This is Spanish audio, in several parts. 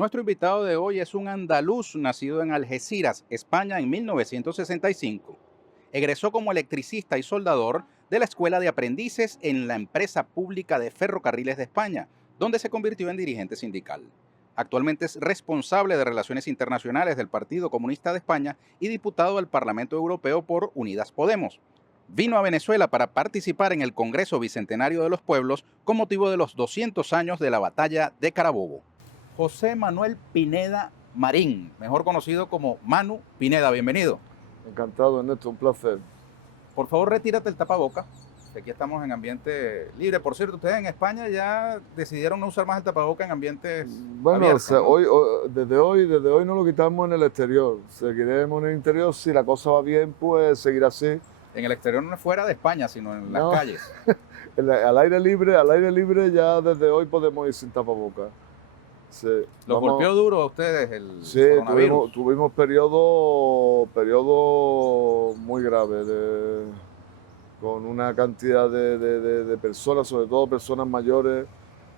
Nuestro invitado de hoy es un andaluz nacido en Algeciras, España, en 1965. Egresó como electricista y soldador de la Escuela de Aprendices en la empresa pública de Ferrocarriles de España, donde se convirtió en dirigente sindical. Actualmente es responsable de Relaciones Internacionales del Partido Comunista de España y diputado al Parlamento Europeo por Unidas Podemos. Vino a Venezuela para participar en el Congreso Bicentenario de los Pueblos con motivo de los 200 años de la Batalla de Carabobo. José Manuel Pineda Marín, mejor conocido como Manu Pineda, bienvenido. Encantado, Ernesto, un placer. Por favor, retírate el tapaboca. Aquí estamos en ambiente libre. Por cierto, ustedes en España ya decidieron no usar más el tapaboca en ambientes Bueno, abiertos, ¿no? desde hoy no lo quitamos en el exterior. Seguiremos en el interior. Si la cosa va bien, pues seguirá así. En el exterior, no es fuera de España, sino en las No, calles. al aire libre ya desde hoy podemos ir sin tapabocas. Sí, ¿Los golpeó duro a ustedes el sí, tuvimos, coronavirus? tuvimos periodos muy graves con una cantidad de personas, sobre todo personas mayores,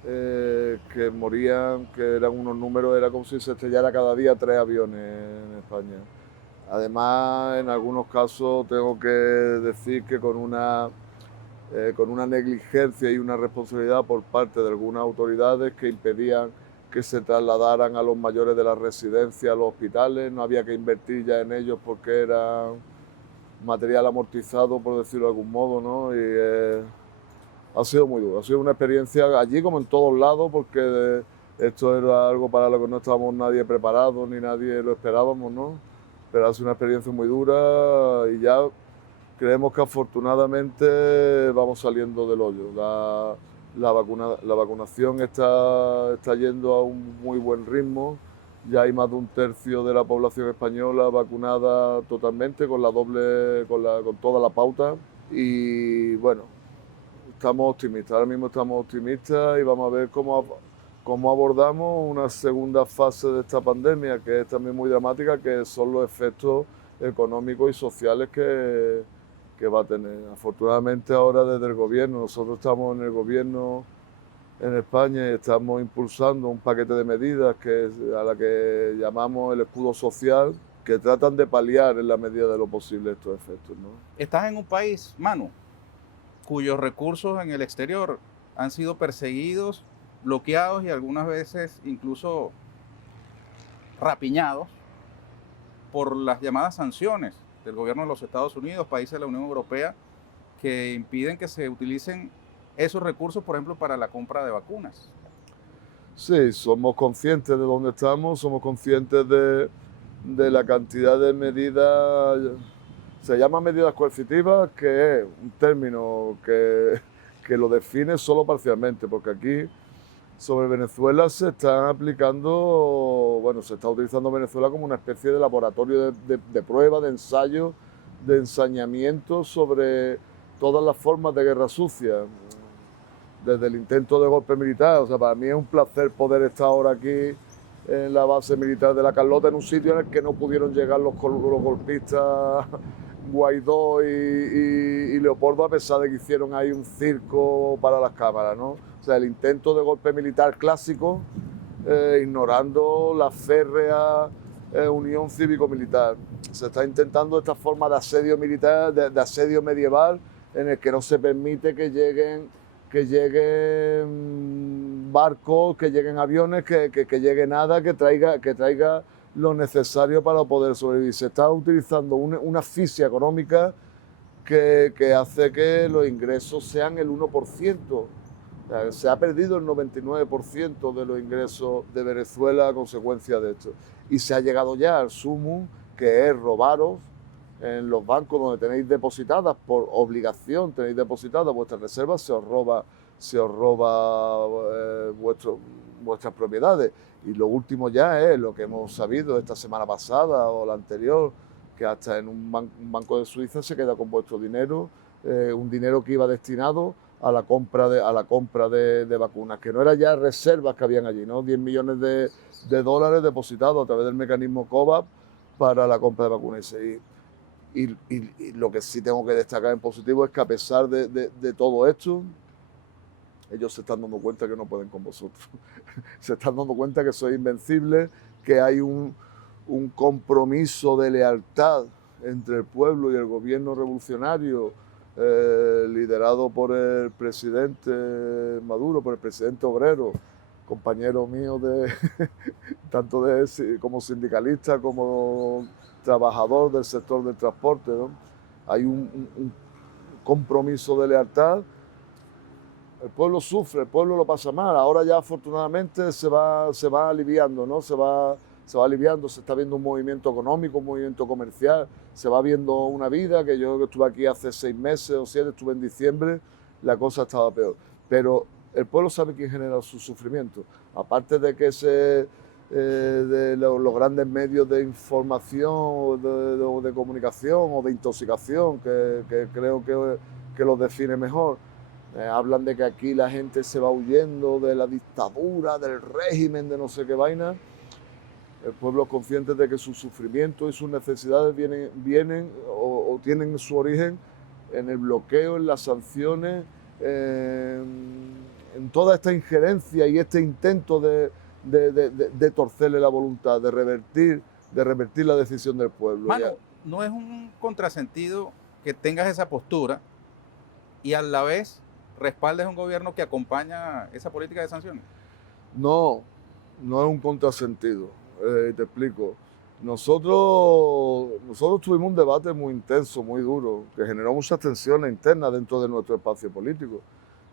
que morían, que eran unos números, era como si se estrellara cada día 3 aviones en España. Además, en algunos casos tengo que decir que con una negligencia y una responsabilidad por parte de algunas autoridades que impedían que se trasladaran a los mayores de la residencia a los hospitales, no había que invertir ya en ellos porque era material amortizado, por decirlo de algún modo, ¿no? Ha sido muy duro, ha sido una experiencia allí como en todos lados, porque esto era algo para lo que no estábamos nadie preparado ni nadie lo esperábamos, ¿no? Pero ha sido una experiencia muy dura y ya creemos que afortunadamente vamos saliendo del hoyo. La vacunación está yendo a un muy buen ritmo. Ya hay más de un tercio de la población española vacunada totalmente con toda la pauta. Y bueno, estamos optimistas. Ahora mismo estamos optimistas y vamos a ver cómo abordamos una segunda fase de esta pandemia, que es también muy dramática, que son los efectos económicos y sociales que va a tener. Afortunadamente ahora desde el gobierno, nosotros estamos en el gobierno en España y estamos impulsando un paquete de medidas a la que llamamos el escudo social, que tratan de paliar en la medida de lo posible estos efectos, ¿no? Estás en un país, Manu, cuyos recursos en el exterior han sido perseguidos, bloqueados y algunas veces incluso rapiñados por las llamadas sanciones del gobierno de los Estados Unidos, países de la Unión Europea, que impiden que se utilicen esos recursos, por ejemplo, para la compra de vacunas. Sí, somos conscientes de dónde estamos, somos conscientes de la cantidad de medidas, se llama medidas coercitivas, que es un término que lo define solo parcialmente, porque aquí sobre Venezuela se está aplicando, bueno, se está utilizando Venezuela como una especie de laboratorio de prueba, de ensayo, de ensañamiento sobre todas las formas de guerra sucia, desde el intento de golpe militar. O sea, para mí es un placer poder estar ahora aquí en la base militar de La Carlota, en un sitio en el que no pudieron llegar los golpistas Guaidó y Leopoldo, a pesar de que hicieron ahí un circo para las cámaras, ¿no? O sea, el intento de golpe militar clásico, ignorando la férrea unión cívico-militar. Se está intentando esta forma de asedio militar, de asedio medieval, en el que no se permite que lleguen barcos, que lleguen aviones, que llegue nada, que traiga lo necesario para poder sobrevivir. Se está utilizando una asfixia económica que hace que los ingresos sean el 1%. O sea, se ha perdido el 99% de los ingresos de Venezuela a consecuencia de esto. Y se ha llegado ya al sumum, que es robaros en los bancos donde tenéis depositadas, por obligación tenéis depositadas vuestras reservas, se os roba vuestras propiedades. Y lo último ya es lo que hemos sabido esta semana pasada o la anterior, que hasta en un banco de Suiza se queda con vuestro dinero, un dinero que iba destinado a la compra de vacunas, que no era ya reservas que habían allí, ¿no? 10 millones de dólares depositados a través del mecanismo COVAX para la compra de vacunas. Y lo que sí tengo que destacar en positivo es que, a pesar de todo esto, ellos se están dando cuenta que no pueden con vosotros. Se están dando cuenta que sois invencibles, que hay un compromiso de lealtad entre el pueblo y el gobierno revolucionario, liderado por el presidente Maduro, por el presidente obrero, compañero mío tanto como sindicalista como trabajador del sector del transporte, ¿no? Hay un compromiso de lealtad. El pueblo sufre, el pueblo lo pasa mal. Ahora ya afortunadamente se va aliviando, ¿no? Se va aliviando, se está viendo un movimiento económico, un movimiento comercial, se va viendo una vida, que yo estuve aquí hace 6 meses o 7, estuve en diciembre, la cosa estaba peor. Pero el pueblo sabe quién genera su sufrimiento. Aparte de que de los grandes medios de información o de comunicación o de intoxicación, que creo que los define mejor. Hablan de que aquí la gente se va huyendo de la dictadura, del régimen, de no sé qué vaina. El pueblo es consciente de que sus sufrimientos y sus necesidades vienen o tienen su origen en el bloqueo, en las sanciones, en toda esta injerencia y este intento de torcerle la voluntad, de revertir la decisión del pueblo. Mano, no es un contrasentido que tengas esa postura y a la vez respaldes un gobierno que acompaña esa política de sanciones. No es un contrasentido. Te explico. Nosotros tuvimos un debate muy intenso, muy duro, que generó muchas tensiones internas dentro de nuestro espacio político,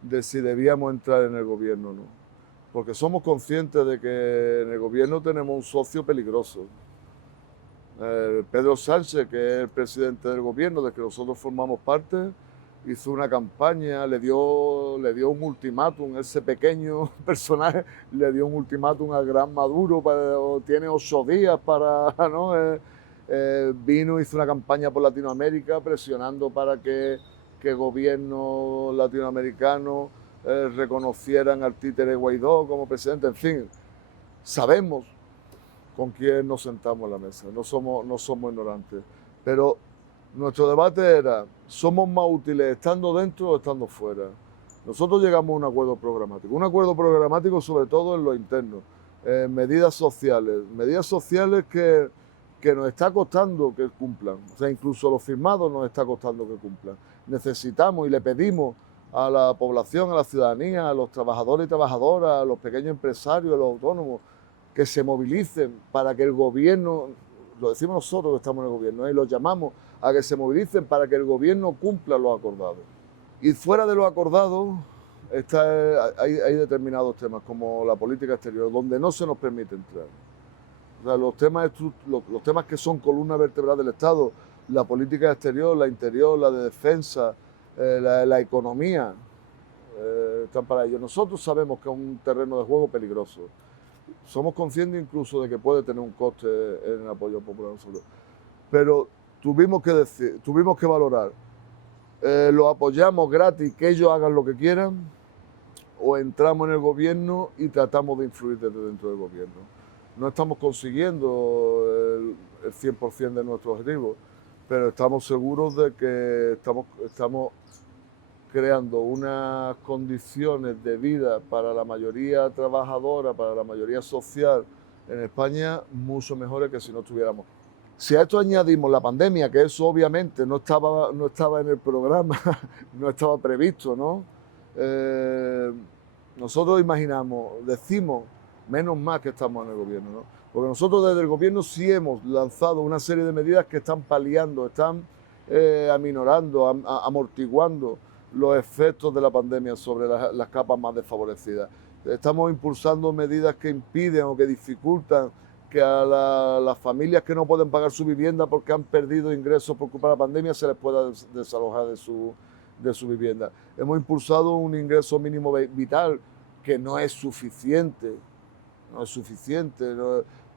de si debíamos entrar en el gobierno o no. Porque somos conscientes de que en el gobierno tenemos un socio peligroso. Pedro Sánchez, que es el presidente del gobierno, del que nosotros formamos parte, hizo una campaña, le dio un ultimátum, ese pequeño personaje le dio un ultimátum al gran Maduro, tiene 8 días para, ¿no? Vino, hizo una campaña por Latinoamérica presionando para que gobiernos latinoamericanos reconocieran al títere Guaidó como presidente. En fin, sabemos con quién nos sentamos en la mesa, no somos ignorantes, pero nuestro debate era, ¿somos más útiles estando dentro o estando fuera? Nosotros llegamos a un acuerdo programático sobre todo en lo interno, medidas sociales que nos está costando que cumplan, o sea, incluso los firmados nos está costando que cumplan. Necesitamos y le pedimos a la población, a la ciudadanía, a los trabajadores y trabajadoras, a los pequeños empresarios, a los autónomos, que se movilicen para que el gobierno, lo decimos nosotros que estamos en el gobierno, y los llamamos a que se movilicen para que el gobierno cumpla lo acordado. Y fuera de lo acordado hay determinados temas, como la política exterior, donde no se nos permite entrar. O sea, los temas que son columna vertebral del Estado, la política exterior, la interior, la de defensa, la economía, están para ello. Nosotros sabemos que es un terreno de juego peligroso. Somos conscientes incluso de que puede tener un coste en el apoyo popular nosotros. Pero tuvimos que valorar, ¿lo apoyamos gratis, que ellos hagan lo que quieran? ¿O entramos en el gobierno y tratamos de influir desde dentro del gobierno? No estamos consiguiendo el 100% de nuestros objetivos, pero estamos seguros de que estamos creando unas condiciones de vida para la mayoría trabajadora, para la mayoría social en España, mucho mejores que si no estuviéramos. Si a esto añadimos la pandemia, que eso obviamente no estaba en el programa, no estaba previsto, ¿no? Nosotros decimos, menos mal que estamos en el gobierno, ¿no? Porque nosotros desde el gobierno sí hemos lanzado una serie de medidas que están paliando, están aminorando, amortiguando los efectos de la pandemia sobre las capas más desfavorecidas. Estamos impulsando medidas que impiden o que dificultan que a las familias que no pueden pagar su vivienda porque han perdido ingresos por culpa de la pandemia se les pueda desalojar de su vivienda. Hemos impulsado un ingreso mínimo vital que no es suficiente,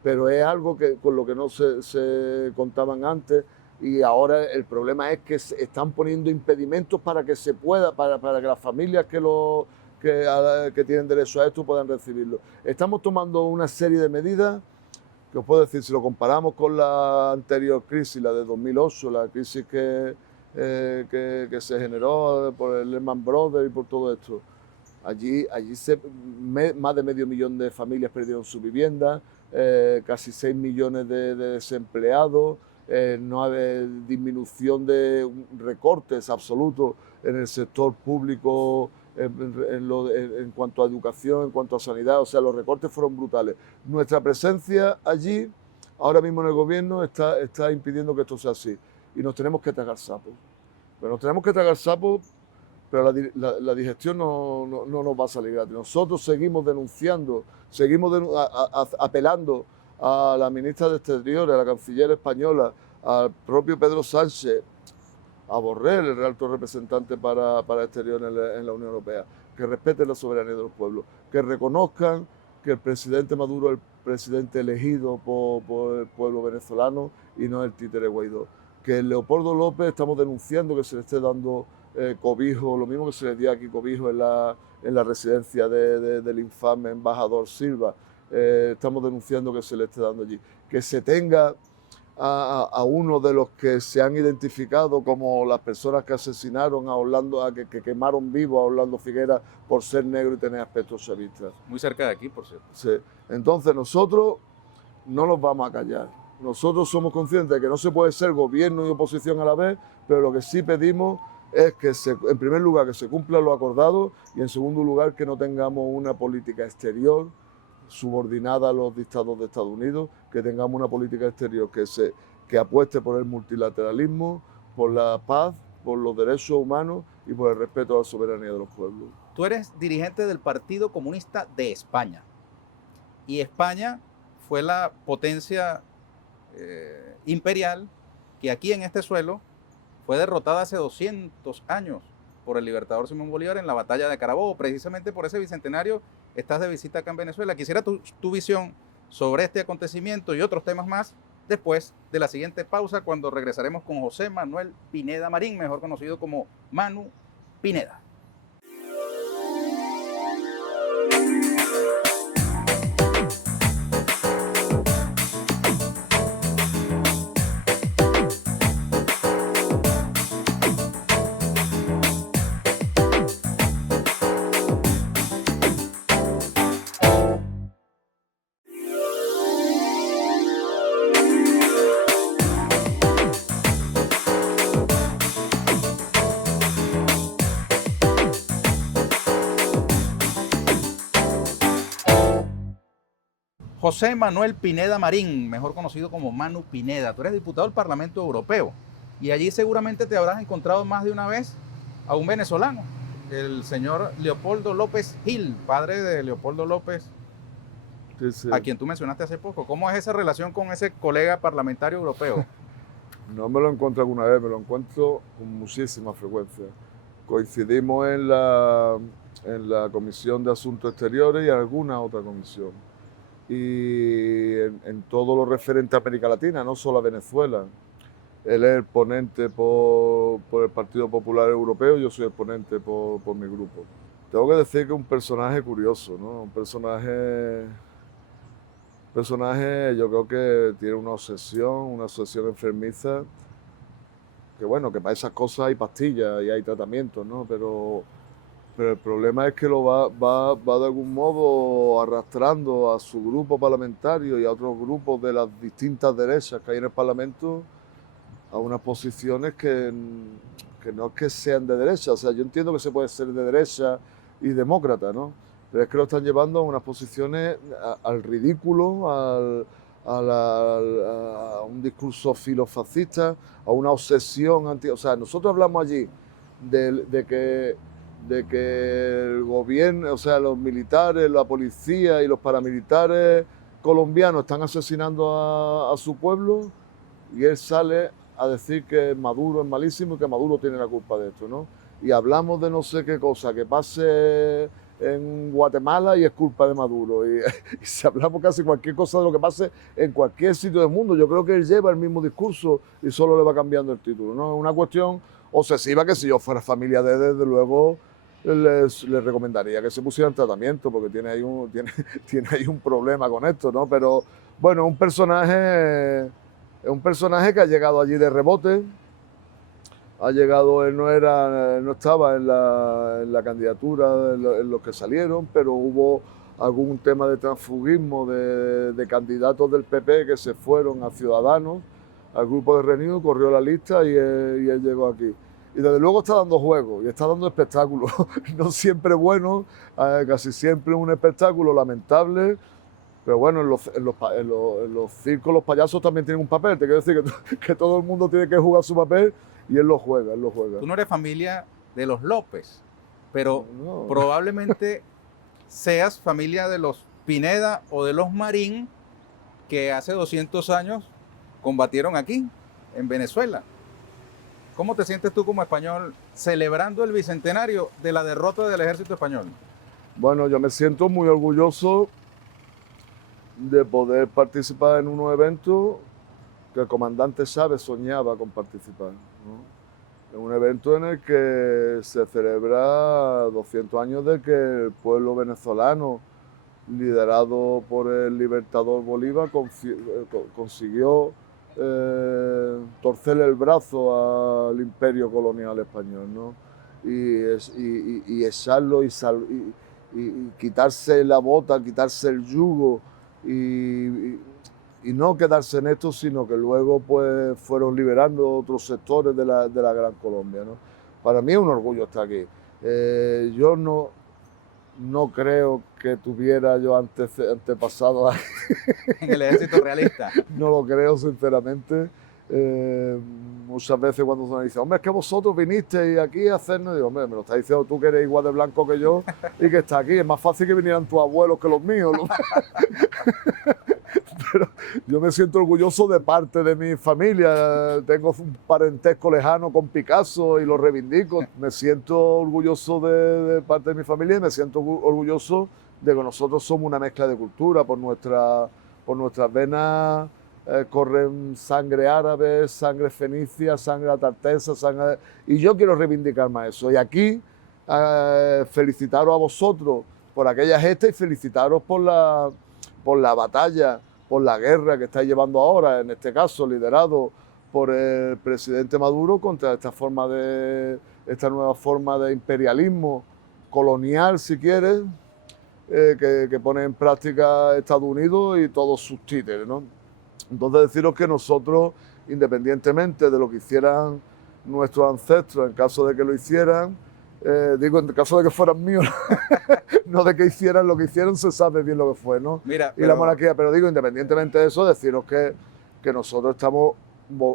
pero es algo con lo que no se contaban antes. Y ahora el problema es que se están poniendo impedimentos para que se pueda, para que las familias que tienen derecho a esto puedan recibirlo. Estamos tomando una serie de medidas que os puedo decir, si lo comparamos con la anterior crisis, la de 2008, la crisis que se generó por el Lehman Brothers y por todo esto, Allí más de medio millón de familias perdieron su vivienda, casi 6 millones de desempleados, no hay disminución de recortes absolutos en el sector público en cuanto a educación, en cuanto a sanidad, o sea, los recortes fueron brutales. Nuestra presencia allí, ahora mismo en el gobierno, está impidiendo que esto sea así y nos tenemos que tragar sapos. Pero nos tenemos que tragar sapos, pero la digestión no nos va a salir gratis. Nosotros seguimos denunciando, apelando a la ministra de Exteriores, a la canciller española, al propio Pedro Sánchez, a Borrell, el alto representante para Exterior en la Unión Europea, que respeten la soberanía de los pueblos, que reconozcan que el presidente Maduro es el presidente elegido por el pueblo venezolano y no el títere Guaidó. Que Leopoldo López estamos denunciando que se le esté dando cobijo, lo mismo que se le dio aquí cobijo en la residencia del infame embajador Silva. Estamos denunciando que se le esté dando allí. Que se tenga a uno de los que se han identificado como las personas que asesinaron a Orlando, que quemaron vivo a Orlando Figueras por ser negro y tener aspecto chavista. Muy cerca de aquí, por cierto. Sí. Entonces nosotros no nos vamos a callar. Nosotros somos conscientes de que no se puede ser gobierno y oposición a la vez, pero lo que sí pedimos es que, en primer lugar, que se cumpla lo acordado y, en segundo lugar, que no tengamos una política exterior subordinada a los dictados de Estados Unidos, que tengamos una política exterior que apueste por el multilateralismo, por la paz, por los derechos humanos y por el respeto a la soberanía de los pueblos. Tú eres dirigente del Partido Comunista de España y España fue la potencia imperial que aquí en este suelo fue derrotada hace 200 años por el libertador Simón Bolívar en la batalla de Carabobo. Precisamente por ese bicentenario estás de visita acá en Venezuela. Quisiera tu visión sobre este acontecimiento y otros temas más después de la siguiente pausa, cuando regresaremos con José Manuel Pineda Marín, mejor conocido como Manu Pineda. José Manuel Pineda Marín, mejor conocido como Manu Pineda. Tú eres diputado del Parlamento Europeo y allí seguramente te habrás encontrado más de una vez a un venezolano, el señor Leopoldo López Gil, padre de Leopoldo López, Sí. a quien tú mencionaste hace poco. ¿Cómo es esa relación con ese colega parlamentario europeo? No me lo encuentro alguna vez, me lo encuentro con muchísima frecuencia. Coincidimos en la Comisión de Asuntos Exteriores y en alguna otra comisión. Y en todo lo referente a América Latina, no solo a Venezuela. Él es el ponente por el Partido Popular Europeo, yo soy el ponente por mi grupo. Tengo que decir que es un personaje curioso, ¿no? Un personaje yo creo que tiene una obsesión enfermiza, que bueno, que para esas cosas hay pastillas y hay tratamientos, ¿no? Pero el problema es que lo va de algún modo arrastrando a su grupo parlamentario y a otros grupos de las distintas derechas que hay en el Parlamento a unas posiciones que no es que sean de derecha. O sea, yo entiendo que se puede ser de derecha y demócrata, ¿no? Pero es que lo están llevando a unas posiciones al ridículo, a un discurso filofascista, a una obsesión anti... O sea, nosotros hablamos allí de que el gobierno, o sea, los militares, la policía y los paramilitares colombianos están asesinando a su pueblo, y él sale a decir que Maduro es malísimo y que Maduro tiene la culpa de esto, ¿no? Y hablamos de no sé qué cosa que pase en Guatemala y es culpa de Maduro. Y si hablamos casi cualquier cosa de lo que pase en cualquier sitio del mundo, yo creo que él lleva el mismo discurso y solo le va cambiando el título, ¿no? Es una cuestión obsesiva que, si yo fuera familia desde luego les recomendaría que se pusieran tratamiento, porque tiene ahí un problema con esto, ¿no? Pero bueno, es un personaje que ha llegado allí de rebote, ha llegado, él no estaba en la candidatura en los que salieron, pero hubo algún tema de transfugismo de candidatos del PP que se fueron a Ciudadanos, al grupo de Renew, corrió la lista y él llegó aquí. Y desde luego está dando juego y está dando espectáculos, no siempre buenos, casi siempre un espectáculo lamentable, pero bueno, en los circos los payasos también tienen un papel, te quiero decir que todo el mundo tiene que jugar su papel y él lo juega, él lo juega. Tú no eres familia de los López, pero No. probablemente seas familia de los Pineda o de los Marín, que hace 200 años combatieron aquí, en Venezuela. ¿Cómo te sientes tú como español celebrando el bicentenario de la derrota del ejército español? Bueno, yo me siento muy orgulloso de poder participar en unos eventos que el comandante Chávez soñaba con participar, ¿no? En un evento en el que se celebra 200 años de que el pueblo venezolano, liderado por el libertador Bolívar, consiguió torcerle el brazo al imperio colonial español, ¿no? Y echarlo y quitarse la bota, quitarse el yugo y no quedarse en esto, sino que luego pues fueron liberando otros sectores de la Gran Colombia, ¿no? Para mí es un orgullo estar aquí. Yo no creo que tuviera yo antepasado en el ejército realista. No lo creo, sinceramente. Muchas veces cuando se me dice, hombre, es que vosotros vinisteis aquí a hacernos, digo, hombre, me lo estás diciendo tú que eres igual de blanco que yo y que estás aquí. Es más fácil que vinieran tus abuelos que los míos, ¿no? Pero yo me siento orgulloso de parte de mi familia. Tengo un parentesco lejano con Picasso y lo reivindico. Me siento orgulloso de parte de mi familia y me siento orgulloso de que nosotros somos una mezcla de cultura. Por nuestras venas corren sangre árabe, sangre fenicia, sangre atartesa, y yo quiero reivindicar más eso. Y aquí felicitaros a vosotros por aquella gesta y felicitaros por la batalla, por la guerra que estáis llevando ahora, en este caso liderado por el presidente Maduro contra esta nueva forma de imperialismo colonial, si quieres, que pone en práctica Estados Unidos y todos sus títeres, ¿no? Entonces deciros que nosotros, independientemente de lo que hicieran nuestros ancestros, en caso de que lo hicieran, digo, en caso de que fueran míos, no de que hicieran lo que hicieron, se sabe bien lo que fue, ¿no? Mira, y la monarquía, pero digo, independientemente de eso, deciros que nosotros estamos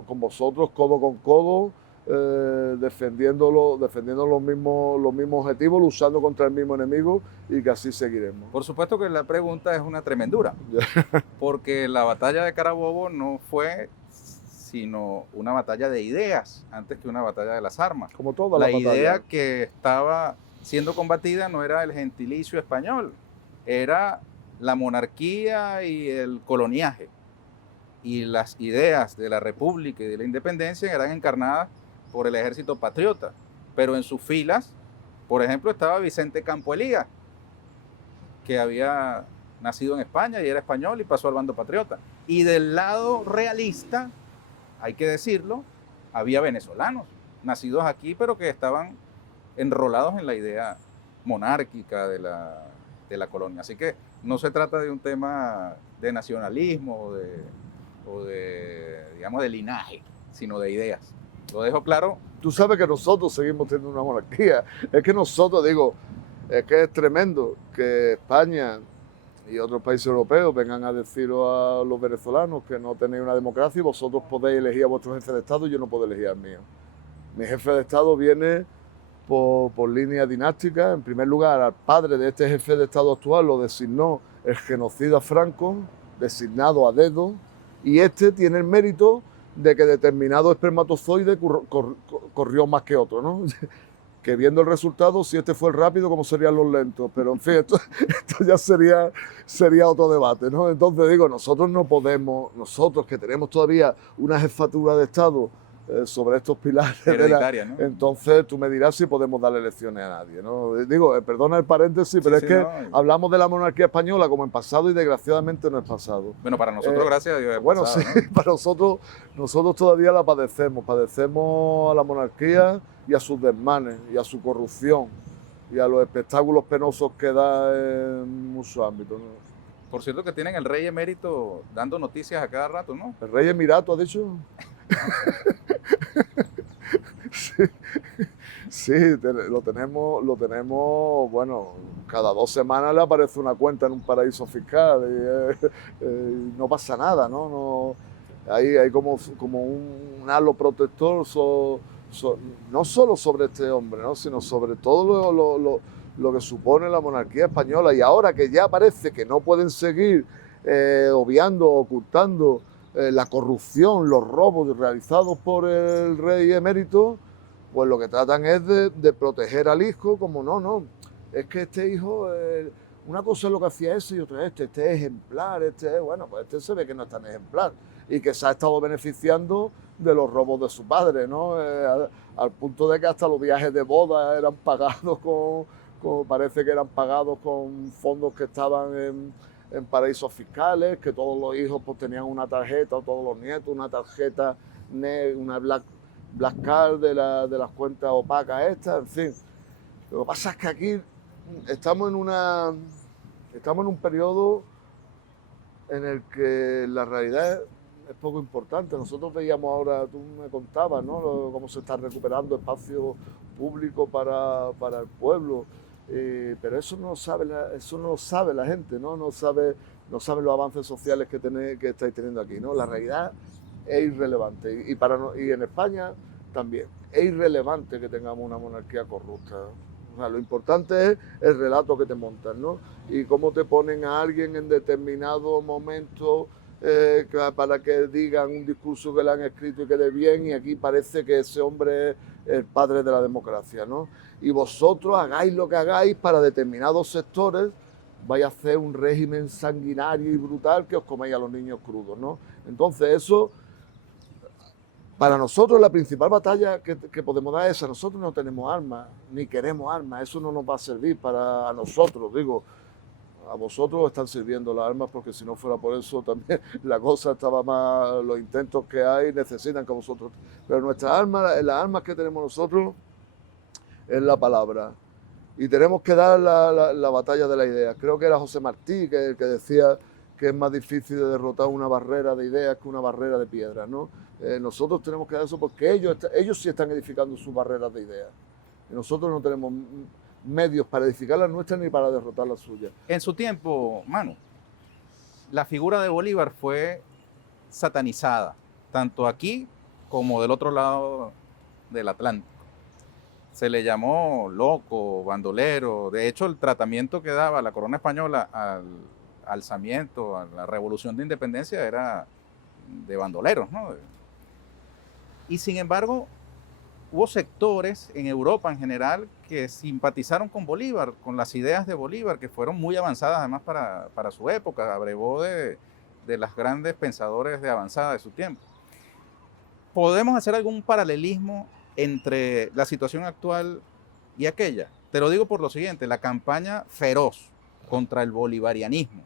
con vosotros codo con codo, defendiendo los mismos objetivos, luchando contra el mismo enemigo y que así seguiremos. Por supuesto que la pregunta es una tremendura, porque la batalla de Carabobo no fue sino una batalla de ideas antes que una batalla de las armas. Como toda la batalla. idea que estaba siendo combatida no era el gentilicio español, era la monarquía y el coloniaje. Y las ideas de la república y de la independencia eran encarnadas por el ejército patriota, pero en sus filas, por ejemplo, estaba Vicente Campo Elías, que había nacido en España y era español y pasó al bando patriota. Y del lado realista, hay que decirlo, había venezolanos nacidos aquí, pero que estaban enrolados en la idea monárquica de la colonia. Así que no se trata de un tema de nacionalismo o de linaje, sino de ideas. Lo dejo claro. Tú sabes que nosotros seguimos teniendo una monarquía. Es que nosotros, es que es tremendo que España y otros países europeos vengan a deciros a los venezolanos que no tenéis una democracia y vosotros podéis elegir a vuestro jefe de Estado y yo no puedo elegir al mío. Mi jefe de Estado viene por línea dinástica. En primer lugar, al padre de este jefe de Estado actual lo designó el genocida Franco, designado a dedo, y este tiene el mérito de que determinado espermatozoide corrió más que otro, ¿no? Que viendo el resultado, si este fue el rápido, ¿cómo serían los lentos? Pero en fin, esto ya sería otro debate, ¿no? Entonces digo, nosotros no podemos, nosotros que tenemos todavía una jefatura de Estado sobre estos pilares. Hereditaria, ¿no? Entonces tú me dirás si podemos darle lecciones a nadie, ¿no? Digo, perdona el paréntesis, pero Sí, es sí, que no. hablamos de la monarquía española como en pasado y desgraciadamente no es pasado. Bueno, para nosotros, gracias a Dios, es Bueno, pasado, sí, ¿no? para nosotros todavía la padecemos a la monarquía y a sus desmanes, y a su corrupción, y a los espectáculos penosos que da en muchos ámbitos, ¿no? Por cierto que tienen el rey emérito dando noticias a cada rato, ¿no? ¿El rey emirato ha dicho? Sí, sí, lo tenemos, bueno, cada 2 semanas le aparece una cuenta en un paraíso fiscal y no pasa nada, ¿no? Hay como un halo protector, no solo sobre este hombre, ¿no? Sino sobre todo lo que supone la monarquía española. Y ahora que ya parece que no pueden seguir obviando, ocultando la corrupción, los robos realizados por el rey emérito, pues lo que tratan es de proteger al hijo, como no, es que este hijo, una cosa es lo que hacía ese y otra este es ejemplar, bueno, pues este se ve que no es tan ejemplar y que se ha estado beneficiando de los robos de su padre, ¿no? Al punto de que hasta los viajes de boda eran pagados parece que eran pagados con fondos que estaban en paraísos fiscales, que todos los hijos pues tenían una tarjeta, o todos los nietos, una tarjeta, una Black Card de las cuentas opacas estas, en fin. Lo que pasa es que aquí estamos en un periodo en el que la realidad es poco importante. Nosotros veíamos ahora, tú me contabas, ¿no? Cómo se está recuperando espacio público para el pueblo, pero eso no lo sabe la gente, ¿no? No sabe los avances sociales que estáis teniendo aquí, ¿no? La realidad es irrelevante y en España también es irrelevante que tengamos una monarquía corrupta. O sea, lo importante es el relato que te montan, ¿no? Y cómo te ponen a alguien en determinado momento para que digan un discurso que le han escrito y quede bien, y aquí parece que ese hombre es el padre de la democracia, ¿no? Y vosotros hagáis lo que hagáis para determinados sectores, vais a hacer un régimen sanguinario y brutal que os coméis a los niños crudos, ¿no? Entonces eso, para nosotros la principal batalla que podemos dar es: a nosotros no tenemos armas, ni queremos armas, eso no nos va a servir para nosotros, digo. A vosotros están sirviendo las armas, porque si no fuera por eso también la cosa estaba más, los intentos que hay necesitan que vosotros. Pero nuestras armas, las armas que tenemos nosotros es la palabra. Y tenemos que dar la batalla de la idea. Creo que era José Martí el que decía que es más difícil de derrotar una barrera de ideas que una barrera de piedras, ¿no? Nosotros tenemos que dar eso porque ellos sí están edificando sus barreras de ideas. Y nosotros no tenemos medios para edificar las nuestras ni para derrotar las suyas. En su tiempo, Manu, la figura de Bolívar fue satanizada, tanto aquí como del otro lado del Atlántico. Se le llamó loco, bandolero. De hecho, el tratamiento que daba la corona española al alzamiento, a la revolución de independencia, era de bandoleros, ¿no? Y sin embargo, hubo sectores en Europa en general que simpatizaron con Bolívar, con las ideas de Bolívar, que fueron muy avanzadas además para su época, abrevó de las grandes pensadores de avanzada de su tiempo. ¿Podemos hacer algún paralelismo entre la situación actual y aquella? Te lo digo por lo siguiente: la campaña feroz contra el bolivarianismo,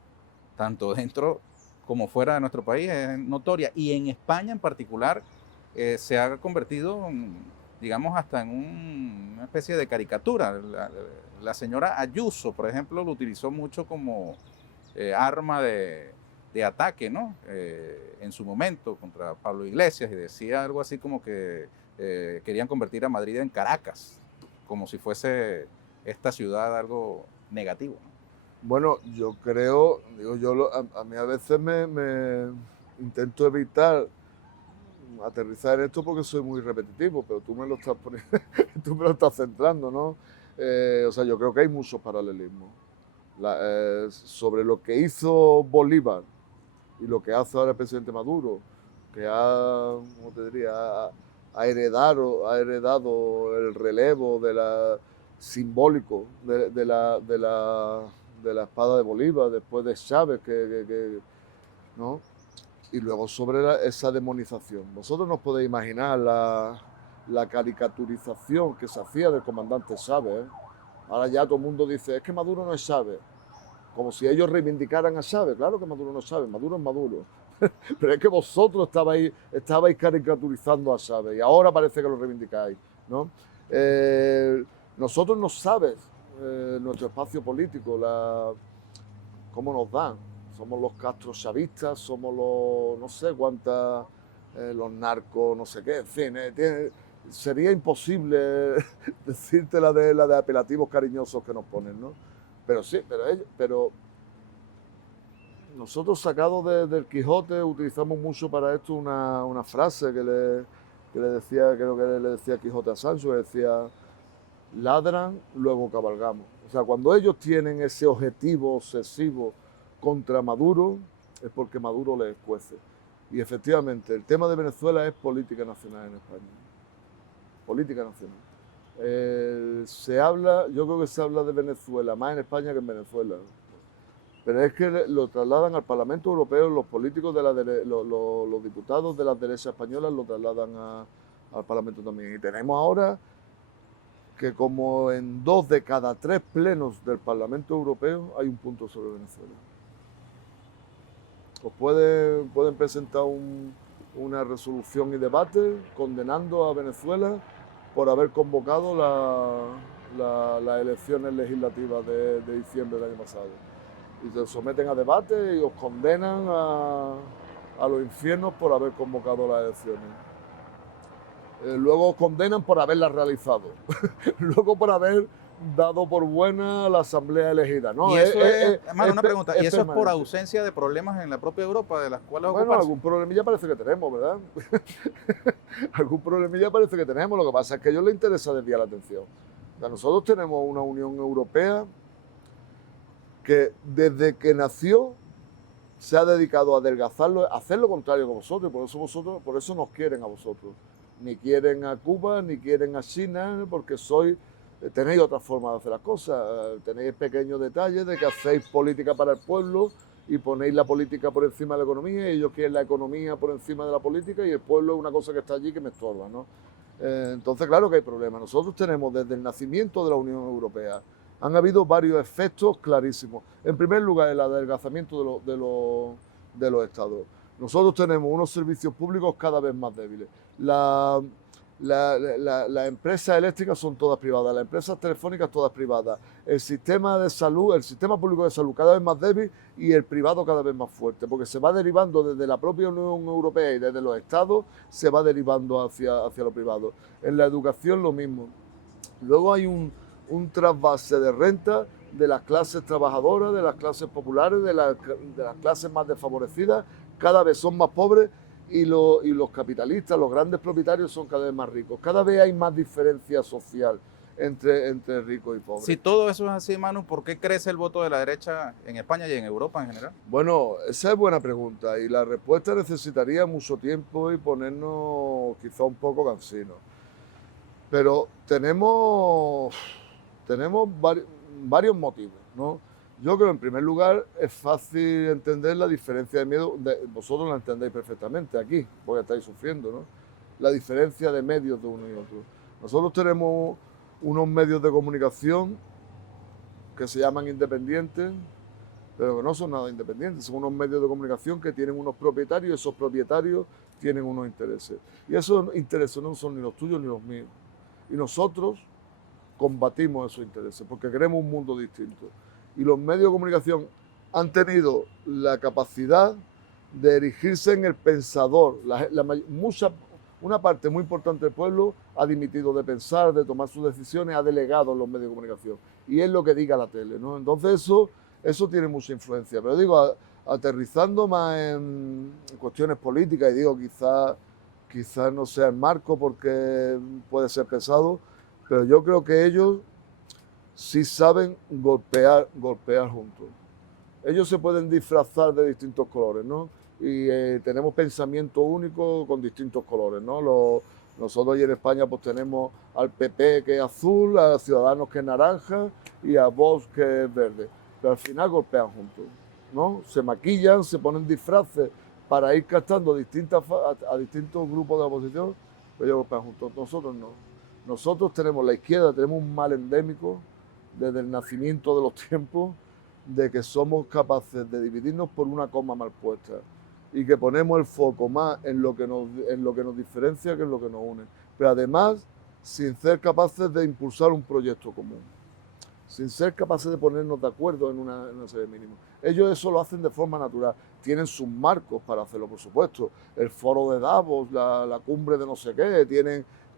tanto dentro como fuera de nuestro país, es notoria, y en España en particular se ha convertido digamos, hasta en una especie de caricatura. La señora Ayuso, por ejemplo, lo utilizó mucho como arma de ataque, ¿no? En su momento contra Pablo Iglesias, y decía algo así como que querían convertir a Madrid en Caracas, como si fuese esta ciudad algo negativo, ¿no? Bueno, yo creo, digo, a mí a veces me intento evitar aterrizar en esto porque soy muy repetitivo, pero tú me lo estás poniendo, tú me lo estás centrando, ¿no? O sea, yo creo que hay muchos paralelismos. Sobre lo que hizo Bolívar y lo que hace ahora el presidente Maduro, que ¿cómo te diría? Ha heredado el relevo simbólico de la espada de Bolívar después de Chávez, ¿no? Y luego sobre esa demonización. Vosotros no os podéis imaginar la caricaturización que se hacía del comandante Chávez, ¿eh? Ahora ya todo el mundo dice, es que Maduro no es Chávez. Como si ellos reivindicaran a Chávez. Claro que Maduro no es Chávez, Maduro es Maduro. Pero es que vosotros estabais caricaturizando a Chávez y ahora parece que lo reivindicáis, ¿no? Nosotros no sabes nuestro espacio político, cómo nos dan. Somos los castrochavistas, somos los no sé cuántas, los narcos, no sé qué, en fin, sería imposible decirte la de apelativos cariñosos que nos ponen, ¿no? Pero sí, pero nosotros sacados del Quijote utilizamos mucho para esto una frase que le decía, creo que le decía Quijote a Sancho, que decía, ladran, luego cabalgamos. O sea, cuando ellos tienen ese objetivo obsesivo contra Maduro, es porque Maduro les escuece. Y efectivamente, el tema de Venezuela es política nacional en España. Política nacional. Yo creo que se habla de Venezuela más en España que en Venezuela. Pero es que lo trasladan al Parlamento Europeo, los políticos, los diputados de las derechas españolas lo trasladan al Parlamento también. Y tenemos ahora que como en 2 de cada 3 plenos del Parlamento Europeo hay un punto sobre Venezuela. Os pueden presentar una resolución y debate condenando a Venezuela por haber convocado las elecciones legislativas de diciembre del año pasado. Y se someten a debate y os condenan a los infiernos por haber convocado las elecciones. Luego os condenan por haberlas realizado. Luego por haber dado por buena la asamblea elegida. No, y eso hermano, una pregunta, ¿y eso es por permanente. ausencia de problemas en la propia Europa de las cuales Bueno, ocuparse? algún problemilla parece que tenemos, ¿verdad? Algún problemilla parece que tenemos. Lo que pasa es que a ellos les interesa desviar la atención. O sea, nosotros tenemos una Unión Europea que desde que nació se ha dedicado a adelgazarlo, a hacer lo contrario que vosotros, y por eso nos quieren a vosotros. Ni quieren a Cuba, ni quieren a China, porque tenéis otra forma de hacer las cosas, tenéis pequeños detalles de que hacéis política para el pueblo y ponéis la política por encima de la economía, y ellos quieren la economía por encima de la política, y el pueblo es una cosa que está allí que me estorba, ¿no? Entonces, claro que hay problemas. Nosotros tenemos desde el nacimiento de la Unión Europea, han habido varios efectos clarísimos. En primer lugar, el adelgazamiento de los estados. Nosotros tenemos unos servicios públicos cada vez más débiles. Las empresas eléctricas son todas privadas, las empresas telefónicas todas privadas. El sistema de salud, el sistema público de salud cada vez más débil y el privado cada vez más fuerte, porque se va derivando desde la propia Unión Europea y desde los estados, se va derivando hacia lo privado. En la educación lo mismo. Luego hay un trasvase de renta de las clases trabajadoras, de las clases populares, de las clases más desfavorecidas, cada vez son más pobres y los capitalistas, los grandes propietarios son cada vez más ricos. Cada vez hay más diferencia social entre ricos y pobres. Si todo eso es así, Manu, ¿por qué crece el voto de la derecha en España y en Europa en general? Bueno, esa es buena pregunta y la respuesta necesitaría mucho tiempo y ponernos quizá un poco cansinos. Pero tenemos varios motivos, ¿no? Yo creo, en primer lugar, es fácil entender la diferencia de miedo. Vosotros la entendéis perfectamente aquí, porque estáis sufriendo, ¿no? La diferencia de medios de uno y otro. Nosotros tenemos unos medios de comunicación que se llaman independientes, pero que no son nada independientes. Son unos medios de comunicación que tienen unos propietarios y esos propietarios tienen unos intereses. Y esos intereses no son ni los tuyos ni los míos. Y nosotros combatimos esos intereses porque queremos un mundo distinto. Y los medios de comunicación han tenido la capacidad de erigirse en el pensador. Una parte muy importante del pueblo ha dimitido de pensar, de tomar sus decisiones, ha delegado en los medios de comunicación. Y es lo que diga la tele, ¿no? Entonces eso tiene mucha influencia. Pero digo, aterrizando más en cuestiones políticas, y digo, quizás no sea el marco porque puede ser pesado, pero yo creo que ellos sí saben golpear juntos. Ellos se pueden disfrazar de distintos colores, ¿no? Y tenemos pensamiento único con distintos colores, ¿no? Nosotros allí en España pues tenemos al PP que es azul, a Ciudadanos que es naranja y a Vox que es verde. Pero al final golpean juntos, ¿no? Se maquillan, se ponen disfraces para ir captando a distintos grupos de la oposición, pues ellos golpean juntos. Nosotros no. Nosotros tenemos, la izquierda, tenemos un mal endémico desde el nacimiento de los tiempos, de que somos capaces de dividirnos por una coma mal puesta y que ponemos el foco más en lo que nos diferencia que en lo que nos une. Pero además, sin ser capaces de impulsar un proyecto común, sin ser capaces de ponernos de acuerdo en una serie de mínimos. Ellos eso lo hacen de forma natural. Tienen sus marcos para hacerlo, por supuesto. El foro de Davos, la cumbre de no sé qué,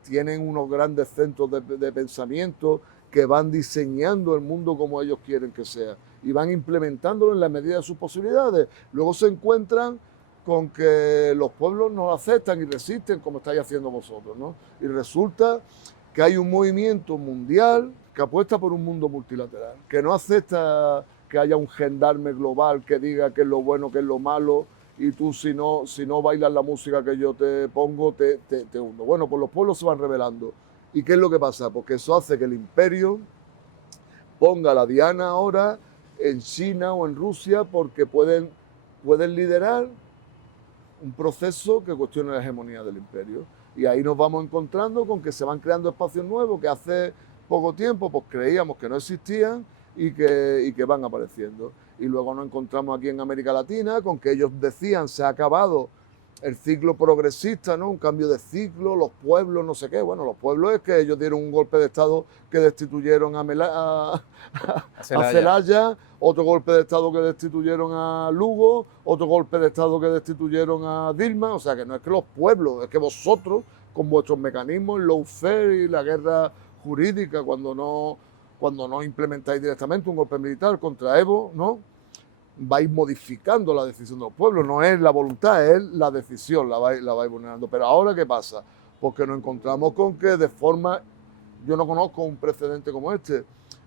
tienen unos grandes centros de pensamiento que van diseñando el mundo como ellos quieren que sea y van implementándolo en la medida de sus posibilidades. Luego se encuentran con que los pueblos no lo aceptan y resisten como estáis haciendo vosotros, ¿no? Y resulta que hay un movimiento mundial que apuesta por un mundo multilateral, que no acepta que haya un gendarme global que diga qué es lo bueno, qué es lo malo, y tú si no bailas la música que yo te pongo, te hundo. Bueno, pues los pueblos se van rebelando. ¿Y qué es lo que pasa? Porque eso hace que el imperio ponga la diana ahora en China o en Rusia porque pueden liderar un proceso que cuestione la hegemonía del imperio. Y ahí nos vamos encontrando con que se van creando espacios nuevos que hace poco tiempo pues creíamos que no existían y que van apareciendo. Y luego nos encontramos aquí en América Latina con que ellos decían se ha acabado el ciclo progresista, ¿no? Un cambio de ciclo, los pueblos, no sé qué. Bueno, los pueblos es que ellos dieron un golpe de Estado que destituyeron a Celaya, otro golpe de Estado que destituyeron a Lugo, otro golpe de Estado que destituyeron a Dilma. O sea, que no es que los pueblos, es que vosotros, con vuestros mecanismos, el lawfare y la guerra jurídica, cuando no implementáis directamente un golpe militar contra Evo, ¿no? Vais modificando la decisión de los pueblos, no es la voluntad, es la decisión, la vais vulnerando. Pero ahora, ¿qué pasa? Porque nos encontramos con que de forma, yo no conozco un precedente como este,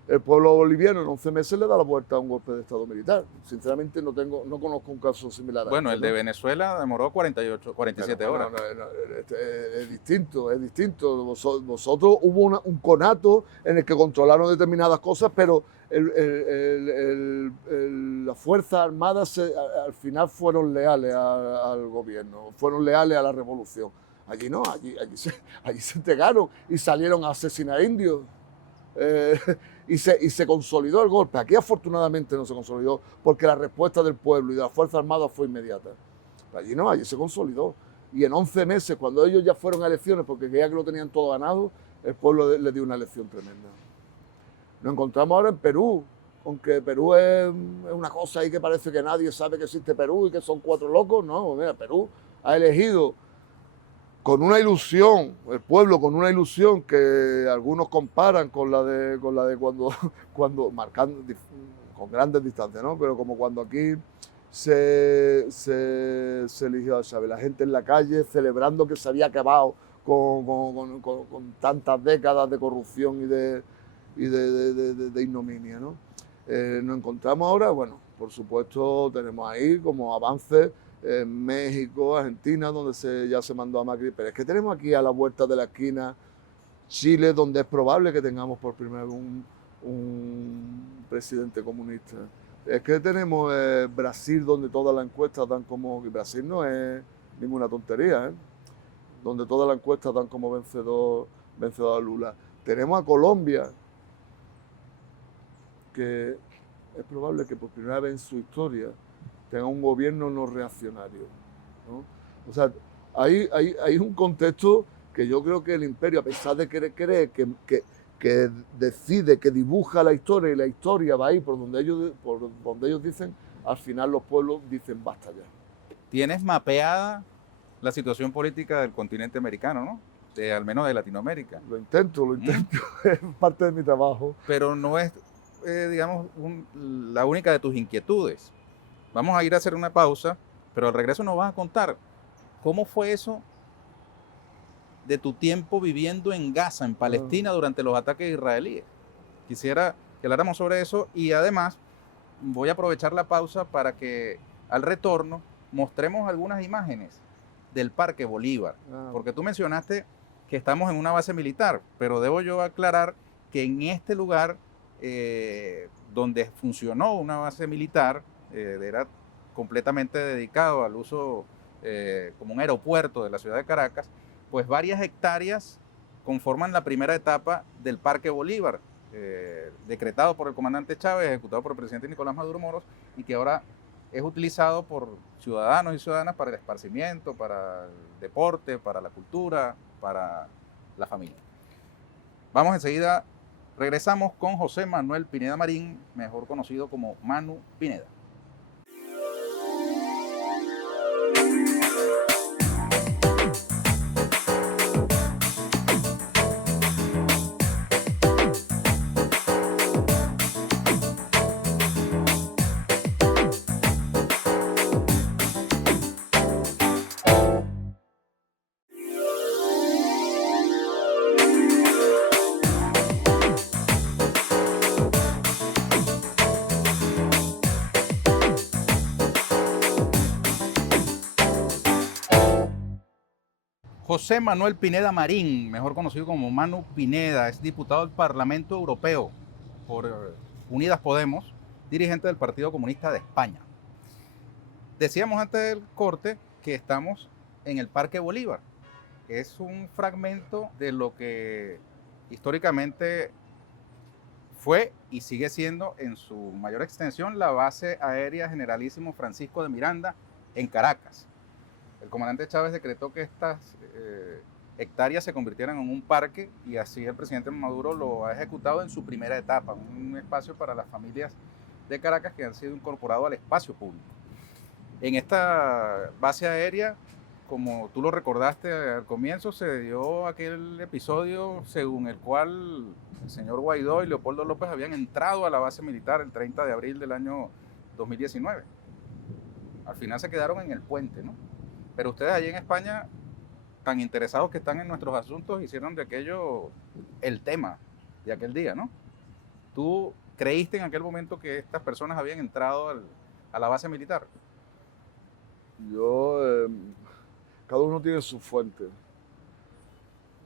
el pueblo boliviano en 11 meses le da la vuelta a un golpe de Estado militar. Sinceramente no conozco un caso similar a Bueno, este, el ¿no? de Venezuela demoró 47 horas. Es distinto. Vosotros hubo un conato en el que controlaron determinadas cosas, pero las Fuerzas Armadas al final fueron leales al gobierno, fueron leales a la revolución. Allí no, allí se entregaron y salieron a asesinar indios. Y se consolidó el golpe. Aquí afortunadamente no se consolidó porque la respuesta del pueblo y de las Fuerzas Armadas fue inmediata. Allí no, allí se consolidó. Y en 11 meses, cuando ellos ya fueron a elecciones porque creían que lo tenían todo ganado, el pueblo les dio una elección tremenda. Nos encontramos ahora en Perú, aunque Perú es una cosa ahí que parece que nadie sabe que existe Perú y que son 4 locos. No, mira, Perú ha elegido con una ilusión, el pueblo con una ilusión que algunos comparan con la de cuando marcando con grandes distancias, ¿no? Pero como cuando aquí se eligió a Chávez, la gente en la calle celebrando que se había acabado con tantas décadas de corrupción y de ignominia, ¿no? Nos encontramos ahora, bueno, por supuesto tenemos ahí como avances en México, Argentina, donde ya se mandó a Macri, pero es que tenemos aquí a la vuelta de la esquina Chile, donde es probable que tengamos por primera vez un presidente comunista. Es que tenemos Brasil, donde todas las encuestas dan como... Brasil no es ninguna tontería, donde todas las encuestas dan como vencedor a Lula. Tenemos a Colombia, que es probable que por primera vez en su historia tenga un gobierno no reaccionario, ¿no? O sea, hay un contexto que yo creo que el imperio, a pesar de que decide, que dibuja la historia y la historia va ahí por donde ellos dicen, al final los pueblos dicen basta ya. Tienes mapeada la situación política del continente americano, ¿no? Al menos de Latinoamérica. Lo intento, es parte de mi trabajo. Pero no es, digamos, la única de tus inquietudes. Vamos a ir a hacer una pausa, pero al regreso nos vas a contar cómo fue eso de tu tiempo viviendo en Gaza, en Palestina, durante los ataques israelíes. Quisiera que habláramos sobre eso y además voy a aprovechar la pausa para que al retorno mostremos algunas imágenes del Parque Bolívar, porque tú mencionaste que estamos en una base militar, pero debo yo aclarar que en este lugar donde funcionó una base militar, era completamente dedicado al uso como un aeropuerto de la ciudad de Caracas, pues varias hectáreas conforman la primera etapa del Parque Bolívar, decretado por el comandante Chávez, ejecutado por el presidente Nicolás Maduro Moros, y que ahora es utilizado por ciudadanos y ciudadanas para el esparcimiento, para el deporte, para la cultura, para la familia. Vamos enseguida, regresamos con José Manuel Pineda Marín, mejor conocido como Manu Pineda. José Manuel Pineda Marín, mejor conocido como Manu Pineda, es diputado del Parlamento Europeo por Unidas Podemos, dirigente del Partido Comunista de España. Decíamos antes del corte que estamos en el Parque Bolívar. Es un fragmento de lo que históricamente fue y sigue siendo en su mayor extensión la base aérea Generalísimo Francisco de Miranda en Caracas. El comandante Chávez decretó que estas hectáreas se convirtieran en un parque y así el presidente Maduro lo ha ejecutado en su primera etapa, un espacio para las familias de Caracas que han sido incorporados al espacio público. En esta base aérea, como tú lo recordaste al comienzo, se dio aquel episodio según el cual el señor Guaidó y Leopoldo López habían entrado a la base militar el 30 de abril del año 2019. Al final se quedaron en el puente, ¿no? Pero ustedes allí en España, tan interesados que están en nuestros asuntos, hicieron de aquello el tema de aquel día, ¿no? ¿Tú creíste en aquel momento que estas personas habían entrado a la base militar? Cada uno tiene su fuente.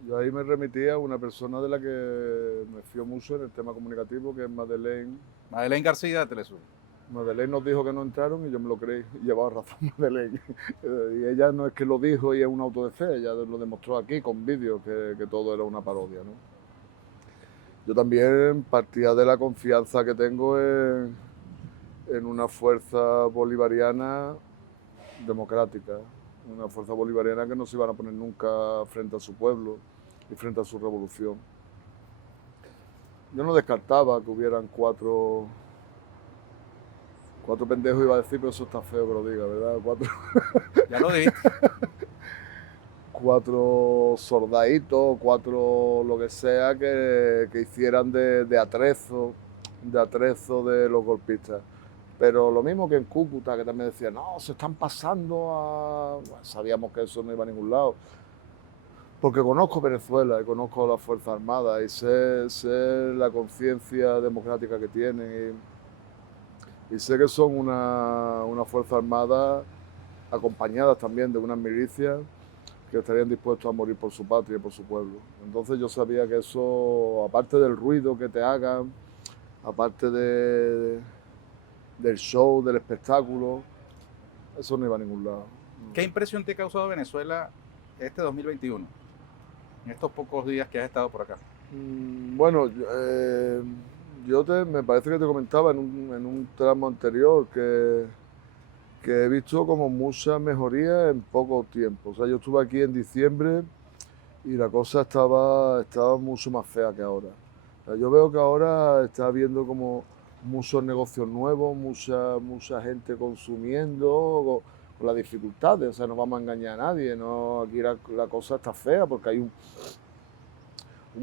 Yo ahí me remitía a una persona de la que me fío mucho en el tema comunicativo, que es Madeleine. Madeleine García de Telesur. Madeleine nos dijo que no entraron y yo me lo creí, y llevaba razón Madeleine. Y ella no es que lo dijo y es un auto de fe, ella lo demostró aquí con vídeos que todo era una parodia, ¿no? Yo también partía de la confianza que tengo en una fuerza bolivariana democrática, una fuerza bolivariana que no se iban a poner nunca frente a su pueblo y frente a su revolución. Yo no descartaba que hubieran cuatro pendejos, iba a decir, pero eso está feo que lo diga, ¿verdad? Ya lo dije. 4 soldaditos, 4 lo que sea, que hicieran de atrezo de los golpistas. Pero lo mismo que en Cúcuta, que también decían, no, se están pasando a... Bueno, sabíamos que eso no iba a ningún lado. Porque conozco Venezuela y conozco las Fuerzas Armadas y sé la conciencia democrática que tienen y sé que son una Fuerza Armada acompañadas también de unas milicias que estarían dispuestos a morir por su patria y por su pueblo. Entonces yo sabía que eso, aparte del ruido que te hagan, aparte del show, del espectáculo, eso no iba a ningún lado. ¿Qué impresión te ha causado Venezuela este 2021? En estos pocos días que has estado por acá. Bueno, me parece que te comentaba en un tramo anterior que he visto como mucha mejoría en poco tiempo. O sea, yo estuve aquí en diciembre y la cosa estaba mucho más fea que ahora. O sea, yo veo que ahora está habiendo como muchos negocios nuevos, mucha gente consumiendo con las dificultades. O sea, no vamos a engañar a nadie, ¿no? Aquí la cosa está fea porque hay un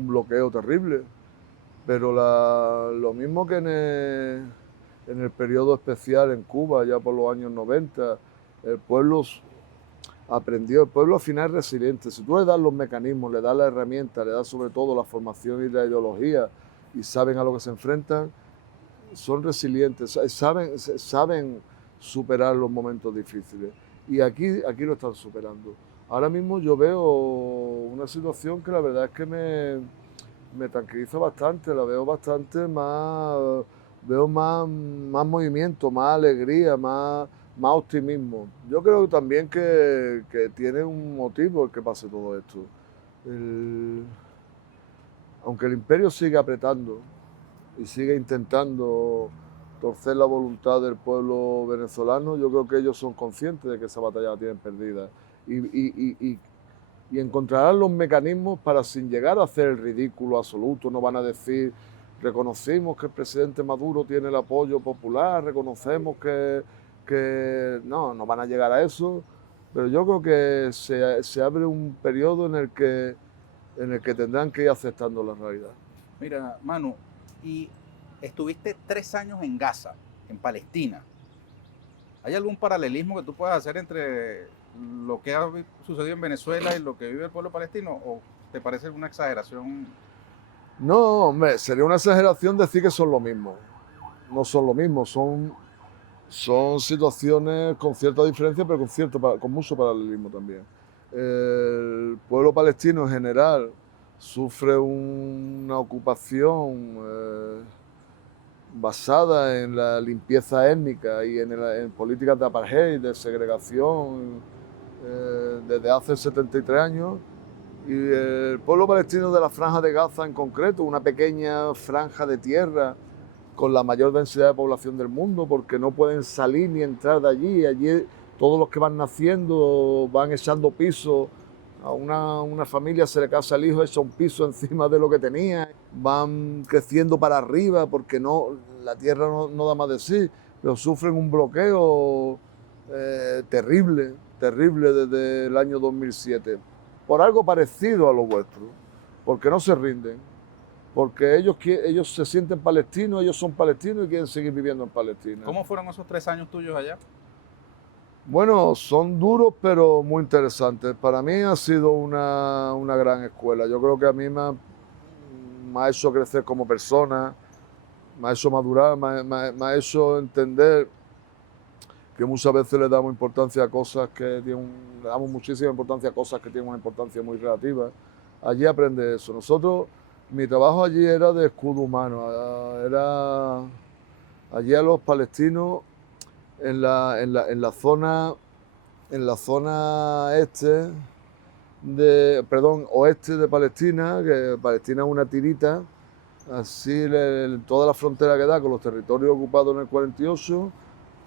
bloqueo terrible. Pero lo mismo que en el periodo especial en Cuba, ya por los años 90, el pueblo aprendió, el pueblo al final es resiliente. Si tú le das los mecanismos, le das las herramientas, le das sobre todo la formación y la ideología y saben a lo que se enfrentan, son resilientes, saben superar los momentos difíciles. Y aquí lo están superando. Ahora mismo yo veo una situación que la verdad es que me tranquiliza bastante, la veo bastante más, veo más movimiento, más alegría, más más optimismo. Yo creo también que tiene un motivo el que pase todo esto. El- Aunque el imperio sigue apretando y sigue intentando torcer la voluntad del pueblo venezolano, yo creo que ellos son conscientes de que esa batalla la tienen perdida y encontrarán los mecanismos para, sin llegar a hacer el ridículo absoluto, no van a decir: reconocimos que el presidente Maduro tiene el apoyo popular, reconocemos que no van a llegar a eso, pero yo creo que se abre un periodo en el que tendrán que ir aceptando la realidad. Mira, Manu, y estuviste 3 años en Gaza, en Palestina. ¿Hay algún paralelismo que tú puedas hacer entre lo que ha sucedido en Venezuela y lo que vive el pueblo palestino? ¿O te parece una exageración? No, hombre, sería una exageración decir que son lo mismo. No son lo mismo, son situaciones con cierta diferencia, pero con mucho paralelismo también. El pueblo palestino en general sufre una ocupación basada en la limpieza étnica y en políticas de apartheid, de segregación, desde hace 73 años. Y el pueblo palestino de la Franja de Gaza en concreto, una pequeña franja de tierra con la mayor densidad de población del mundo, porque no pueden salir ni entrar de allí. Allí todos los que van naciendo van echando piso. A una familia se le casa el hijo, echa un piso encima de lo que tenía. Van creciendo para arriba porque la tierra no da más de sí, pero sufren un bloqueo terrible, terrible desde el año 2007. Por algo parecido a lo vuestro, porque no se rinden, porque ellos se sienten palestinos, ellos son palestinos y quieren seguir viviendo en Palestina. ¿Cómo fueron esos 3 años tuyos allá? Bueno, son duros pero muy interesantes. Para mí ha sido una gran escuela. Yo creo que a mí me ha hecho crecer como persona, me ha hecho madurar, me ha hecho entender que muchas veces le damos importancia a cosas le damos muchísima importancia a cosas que tienen una importancia muy relativa. Allí aprende eso. Mi trabajo allí era de escudo humano. Allí a los palestinos en la zona oeste de Palestina, que Palestina es una tirita, así toda la frontera que da con los territorios ocupados en el 48.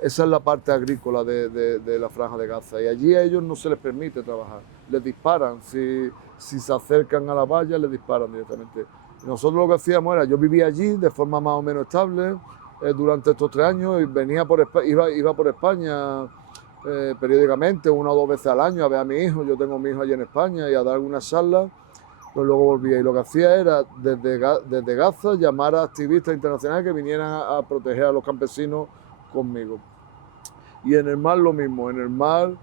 Esa es la parte agrícola de la Franja de Gaza, y allí a ellos no se les permite trabajar, les disparan, si se acercan a la valla les disparan directamente. Y nosotros lo que hacíamos era, yo vivía allí de forma más o menos estable durante estos 3 años, y iba por España periódicamente, 1 o 2 veces al año, a ver a mi hijo. Yo tengo a mi hijo allí en España, y a dar algunas charlas, pues luego volvía. Y lo que hacía era, desde Gaza, llamar a activistas internacionales que vinieran a proteger a los campesinos conmigo. Y en el mar lo mismo, en el mar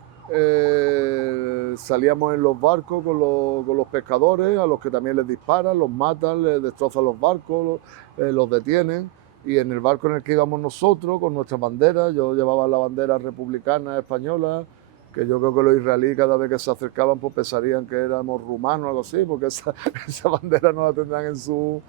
salíamos en los barcos con los pescadores, a los que también les disparan, los matan, les destrozan los barcos, los detienen. Y en el barco en el que íbamos nosotros, con nuestras banderas, yo llevaba la bandera republicana española, que yo creo que los israelíes cada vez que se acercaban pues pensarían que éramos rumanos o algo así, porque esa bandera no la tendrán en su...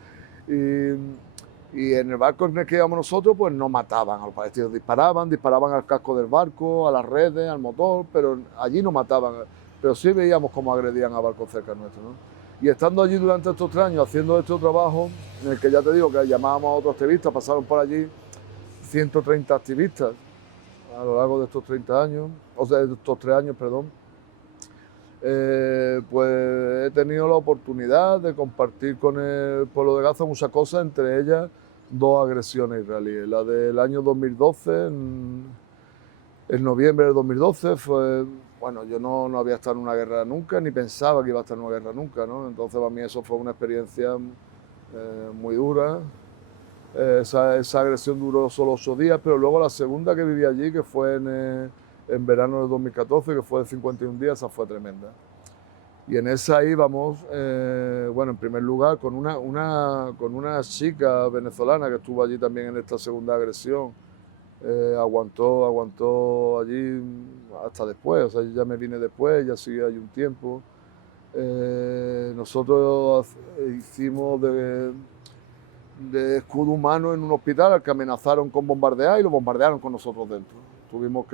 Y en el barco en el que íbamos nosotros, pues no mataban a los palestinos, disparaban al casco del barco, a las redes, al motor, pero allí no mataban. Pero sí veíamos cómo agredían a barcos cerca nuestro, ¿no? Y estando allí durante estos 3 años, haciendo este trabajo, en el que ya te digo que llamábamos a otros activistas, pasaron por allí 130 activistas a lo largo de estos 30 años, o sea, de estos 3 años, perdón. Pues he tenido la oportunidad de compartir con el pueblo de Gaza muchas cosas, entre ellas 2 agresiones israelíes. La del año 2012, en noviembre de 2012, bueno, yo no había estado en una guerra nunca, ni pensaba que iba a estar en una guerra nunca, ¿no? Entonces para mí eso fue una experiencia muy dura. Esa agresión duró solo 8 días, pero luego la segunda que viví allí, que fue en verano de 2014, que fue de 51 días, esa fue tremenda. Y en esa íbamos, bueno, en primer lugar, con una chica venezolana que estuvo allí también en esta segunda agresión. Aguantó allí hasta después, o sea, yo ya me vine después, ya seguí allí un tiempo. Nosotros hicimos de escudo humano en un hospital al que amenazaron con bombardear, y lo bombardearon con nosotros dentro. Tuvimos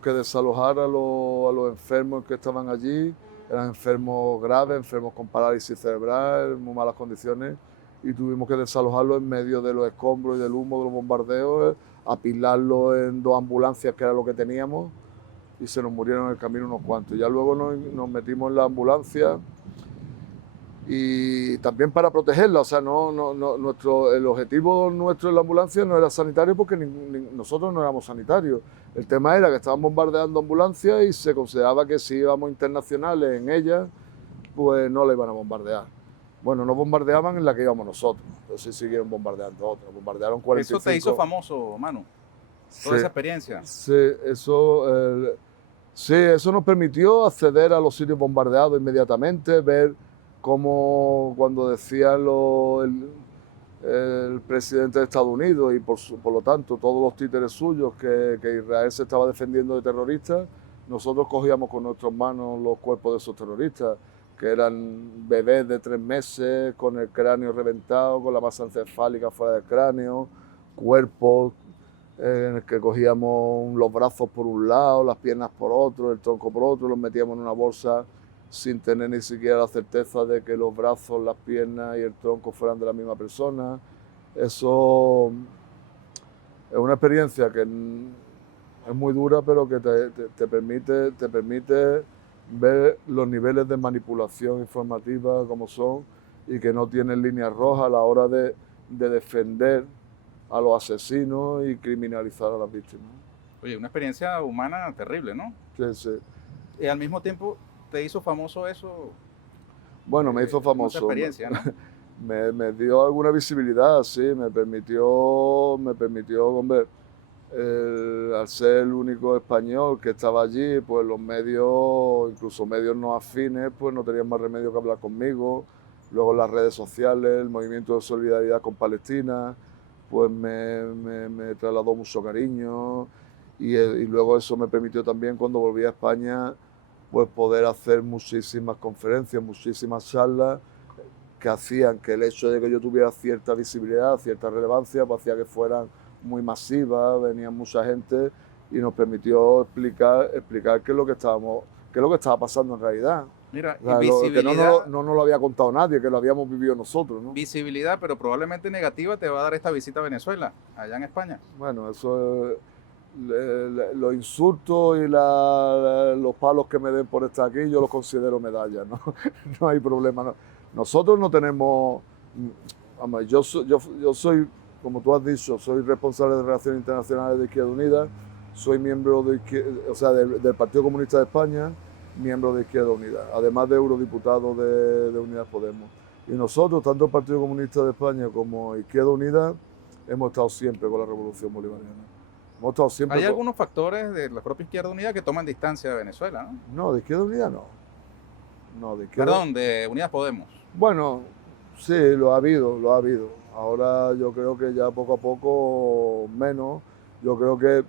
que desalojar a los enfermos que estaban allí. Eran enfermos graves, enfermos con parálisis cerebral, en muy malas condiciones, y tuvimos que desalojarlos en medio de los escombros y del humo de los bombardeos, apilarlos en 2 ambulancias, que era lo que teníamos, y se nos murieron en el camino unos cuantos. Ya luego nos metimos en la ambulancia, y también para protegerla. O sea, el objetivo nuestro en la ambulancia no era sanitario, porque nosotros no éramos sanitarios. El tema era que estaban bombardeando ambulancias y se consideraba que si íbamos internacionales en ellas, pues no la iban a bombardear. Bueno, no bombardeaban en la que íbamos nosotros, pero sí siguieron bombardeando otras. Bombardearon 45. Eso te hizo famoso, Manu, toda esa experiencia. Sí, eso nos permitió acceder a los sitios bombardeados inmediatamente, ver cómo cuando decía el presidente de Estados Unidos y por lo tanto todos los títeres suyos que Israel se estaba defendiendo de terroristas, nosotros cogíamos con nuestras manos los cuerpos de esos terroristas, que eran bebés de 3 meses, con el cráneo reventado, con la masa encefálica fuera del cráneo, cuerpos en el que cogíamos los brazos por un lado, las piernas por otro, el tronco por otro, los metíamos en una bolsa sin tener ni siquiera la certeza de que los brazos, las piernas y el tronco fueran de la misma persona. Eso es una experiencia que es muy dura, pero que te permite ver los niveles de manipulación informativa como son, y que no tienen líneas rojas a la hora de defender a los asesinos y criminalizar a las víctimas. Oye, una experiencia humana terrible, ¿no? Sí, sí. Y al mismo tiempo te hizo famoso eso. Bueno, me hizo famoso. Esa experiencia, ¿no? me dio alguna visibilidad, sí, me permitió, hombre, al ser el único español que estaba allí, pues los medios, incluso medios no afines, pues no tenían más remedio que hablar conmigo. Luego las redes sociales, el movimiento de solidaridad con Palestina, pues me trasladó mucho cariño, y luego eso me permitió también, cuando volví a España, pues poder hacer muchísimas conferencias, muchísimas charlas, que hacían que el hecho de que yo tuviera cierta visibilidad, cierta relevancia, pues hacía que fueran muy masivas, venía mucha gente, y nos permitió explicar qué es lo que estaba pasando en realidad. Mira, O sea, visibilidad, que no nos lo había contado nadie, que lo habíamos vivido nosotros, ¿no? visibilidad, pero probablemente negativa te va a dar esta visita a Venezuela, allá en España. Bueno, eso es, los insultos y los palos que me den por estar aquí, yo los considero medallas, ¿no? No hay problema. No. Nosotros no tenemos... Vamos, yo soy, como tú has dicho, soy responsable de Relaciones Internacionales de Izquierda Unida, soy miembro del Partido Comunista de España, miembro de Izquierda Unida, además de eurodiputado de Unidas Podemos. Y nosotros, tanto el Partido Comunista de España como Izquierda Unida, hemos estado siempre con la Revolución Bolivariana. Hemos estado siempre Hay algunos factores de la propia Izquierda Unida que toman distancia de Venezuela, ¿no? No, de Izquierda Unida no. Perdón, de Unidas Podemos. Bueno, sí, lo ha habido. Ahora yo creo que ya poco a poco menos. Yo creo que,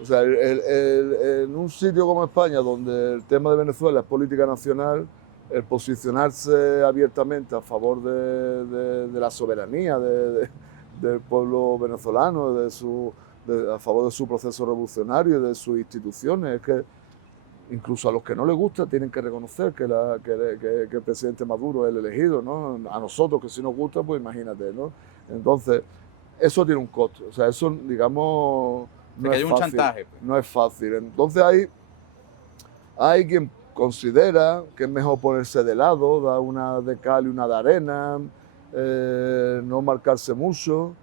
o sea, en un sitio como España, donde el tema de Venezuela es política nacional, el posicionarse abiertamente a favor de la soberanía del pueblo venezolano, a favor de su proceso revolucionario y de sus instituciones, es que incluso a los que no les gusta tienen que reconocer que el presidente Maduro es el elegido, ¿no? A nosotros, que si nos gusta, pues imagínate, ¿no? Entonces, eso tiene un costo. O sea, eso, digamos, no es fácil. Un chantaje, pues. No es fácil. Entonces hay quien considera que es mejor ponerse de lado, dar una de cal y una de arena, no marcarse mucho.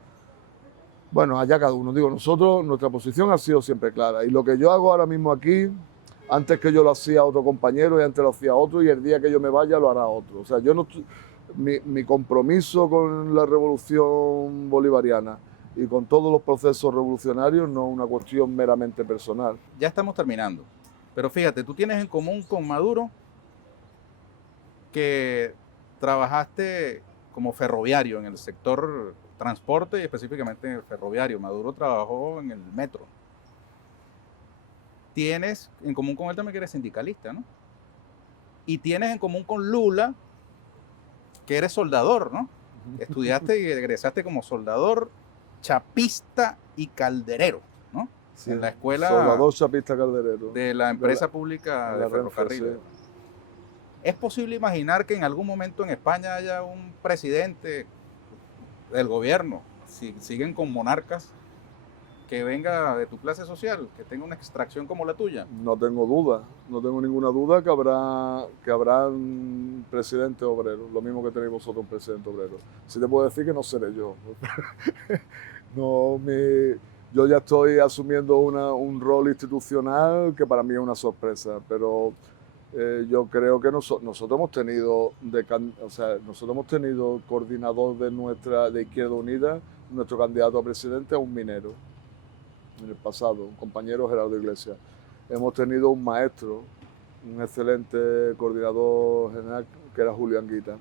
Bueno, allá cada uno. Digo, nosotros, nuestra posición ha sido siempre clara. Y lo que yo hago ahora mismo aquí, antes que yo lo hacía otro compañero y antes lo hacía otro, y el día que yo me vaya lo hará otro. O sea, yo no, mi compromiso con la revolución bolivariana y con todos los procesos revolucionarios no es una cuestión meramente personal. Ya estamos terminando. Pero fíjate, tú tienes en común con Maduro que trabajaste como ferroviario en el sector transporte y específicamente en el ferroviario. Maduro trabajó en el metro. Tienes en común con él también que eres sindicalista, ¿no? Y tienes en común con Lula que eres soldador, ¿no? Estudiaste y egresaste como soldador, chapista y calderero, ¿no? Sí, en la escuela Soldador Chapista Calderero. de la empresa pública de de la Renfe, ferrocarriles. sí. ¿Es posible imaginar que en algún momento en España haya un presidente del gobierno, si siguen con monarcas, que venga de tu clase social, que tenga una extracción como la tuya? No tengo duda, no tengo ninguna duda que habrá un presidente obrero, lo mismo que tenéis vosotros un presidente obrero. Sí te puedo decir que no seré yo. No, yo ya estoy asumiendo un rol institucional que para mí es una sorpresa, pero yo creo que nosotros hemos tenido, nosotros hemos tenido coordinador de Izquierda Unida, nuestro candidato a presidente es un minero en el pasado, un compañero Gerardo Iglesias. Hemos tenido un maestro, un excelente coordinador general que era Julio Anguita.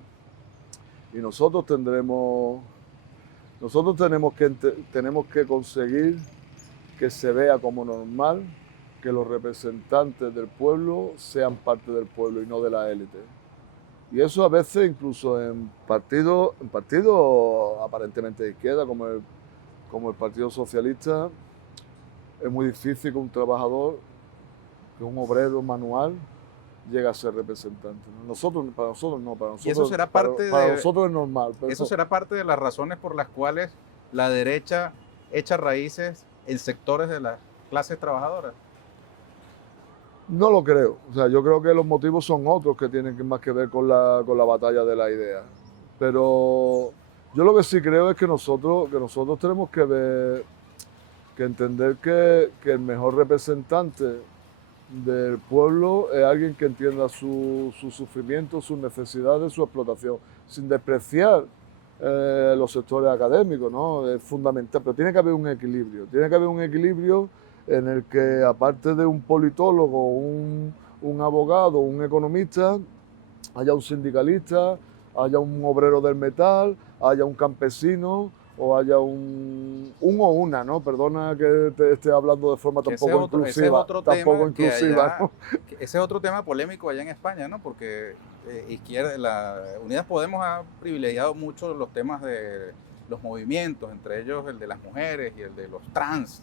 Y nosotros tenemos que conseguir que se vea como normal que los representantes del pueblo sean parte del pueblo y no de la élite. Y eso a veces incluso en partidos aparentemente de izquierda, como el Partido Socialista, es muy difícil que un trabajador, que un obrero manual, llegue a ser representante. Para nosotros no, Y eso será parte para de, nosotros es normal. eso será parte de las razones por las cuales la derecha echa raíces en sectores de las clases trabajadoras. No lo creo. O sea, yo creo que los motivos son otros que tienen más que ver con la batalla de la idea. Pero yo lo que sí creo es que nosotros tenemos que entender que el mejor representante del pueblo es alguien que entienda su sufrimiento, sus necesidades, su explotación, sin despreciar los sectores académicos, ¿no? Es fundamental, pero tiene que haber un equilibrio. Tiene que haber un equilibrio en el que, aparte de un politólogo, un abogado, un economista, haya un sindicalista, haya un obrero del metal, haya un campesino o haya un o una, ¿no? Perdona que te esté hablando de forma tampoco inclusiva. Ese es otro tema polémico allá en España, ¿no? Porque Unidas Podemos ha privilegiado mucho los temas de los movimientos, entre ellos el de las mujeres y el de los trans.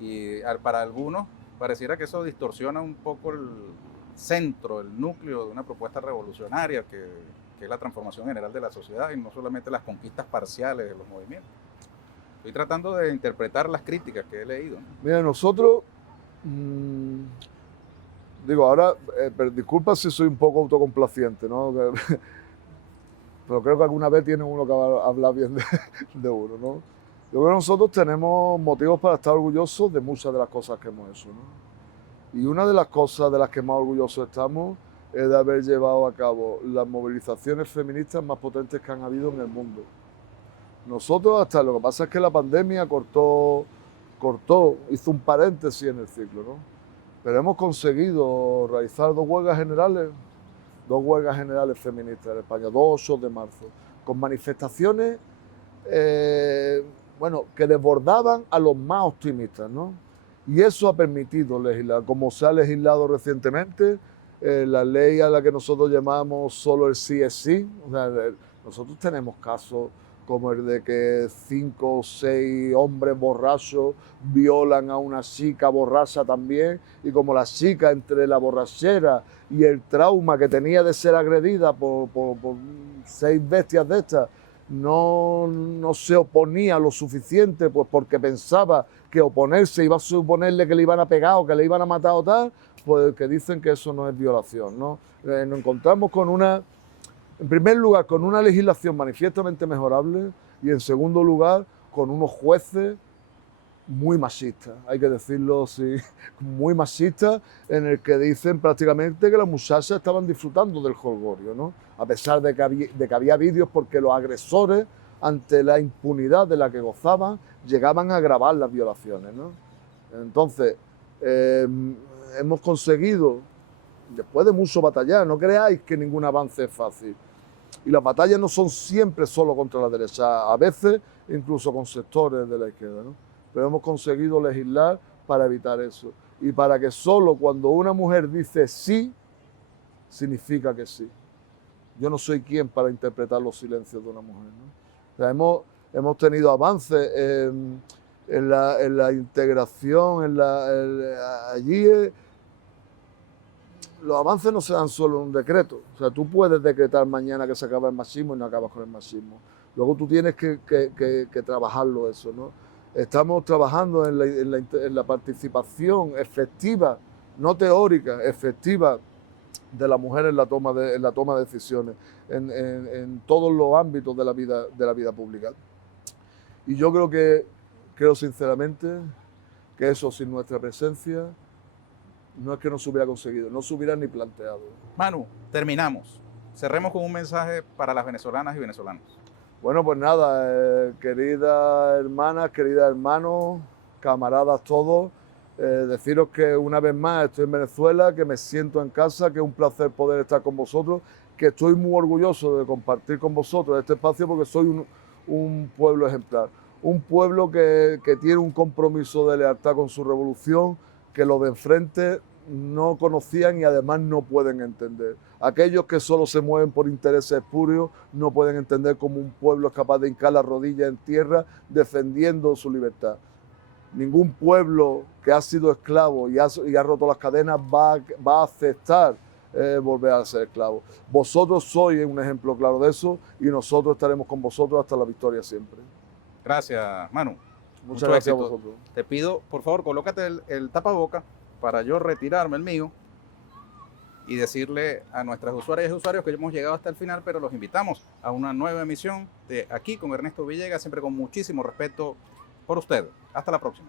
Y para algunos pareciera que eso distorsiona un poco el centro, el núcleo de una propuesta revolucionaria que es la transformación general de la sociedad y no solamente las conquistas parciales de los movimientos. Estoy tratando de interpretar las críticas que he leído, ¿no? Mira, nosotros, ahora, disculpa si soy un poco autocomplaciente, ¿no? Pero creo que alguna vez tiene uno que hablar bien de uno, ¿no? Yo creo que nosotros tenemos motivos para estar orgullosos de muchas de las cosas que hemos hecho, ¿no? Y una de las cosas de las que más orgullosos estamos es de haber llevado a cabo las movilizaciones feministas más potentes que han habido en el mundo. Nosotros lo que pasa es que la pandemia hizo un paréntesis en el ciclo, ¿no? Pero hemos conseguido realizar dos huelgas generales feministas en España, 2 8 de marzo, con manifestaciones que desbordaban a los más optimistas, ¿no? Y eso ha permitido legislar, como se ha legislado recientemente, la ley a la que nosotros llamamos solo el sí es sí. O sea, nosotros tenemos casos como el de que 5 o 6 hombres borrachos violan a una chica borracha también, y como la chica, entre la borrachera y el trauma que tenía de ser agredida por 6 bestias de estas, no se oponía lo suficiente, pues porque pensaba que oponerse iba a suponerle que le iban a pegar o que le iban a matar o tal, pues que dicen que eso no es violación, ¿no? Nos encontramos en primer lugar, con una legislación manifiestamente mejorable, y en segundo lugar, con unos jueces muy machistas, hay que decirlo así, muy machistas, en el que dicen prácticamente que las muchachas estaban disfrutando del jolgorio, ¿no? A pesar de que había vídeos, porque los agresores, ante la impunidad de la que gozaban, llegaban a grabar las violaciones, ¿no? Entonces, hemos conseguido, después de mucho batallar, no creáis que ningún avance es fácil. Y las batallas no son siempre solo contra la derecha, a veces incluso con sectores de la izquierda, ¿no? Pero hemos conseguido legislar para evitar eso. Y para que solo cuando una mujer dice sí, significa que sí. Yo no soy quien para interpretar los silencios de una mujer, ¿no? O sea, hemos tenido avances en la integración, allí los avances no se dan solo en un decreto. O sea, tú puedes decretar mañana que se acaba el machismo y no acabas con el machismo. Luego tú tienes que trabajarlo eso, ¿no? Estamos trabajando en la participación efectiva, no teórica, efectiva de la mujer en la toma de decisiones, en todos los ámbitos de la vida pública. Y yo creo sinceramente que eso sin nuestra presencia no es que no se hubiera conseguido, no se hubiera ni planteado. Manu, terminamos. Cerremos con un mensaje para las venezolanas y venezolanos. Bueno, pues nada, queridas hermanas, queridos hermanos, camaradas todos, deciros que una vez más estoy en Venezuela, que me siento en casa, que es un placer poder estar con vosotros, que estoy muy orgulloso de compartir con vosotros este espacio porque soy un pueblo ejemplar, un pueblo que tiene un compromiso de lealtad con su revolución que los de enfrente no conocían y además no pueden entender. Aquellos que solo se mueven por intereses espurios no pueden entender cómo un pueblo es capaz de hincar la rodilla en tierra defendiendo su libertad. Ningún pueblo que ha sido esclavo y ha roto las cadenas va a aceptar volver a ser esclavo. Vosotros sois un ejemplo claro de eso y nosotros estaremos con vosotros hasta la victoria siempre. Gracias, Manu. Muchas gracias a vosotros. Te pido, por favor, colócate el tapaboca para yo retirarme el mío y decirle a nuestras usuarias y usuarios que hemos llegado hasta el final, pero los invitamos a una nueva emisión de Aquí con Ernesto Villegas, siempre con muchísimo respeto por usted. Hasta la próxima.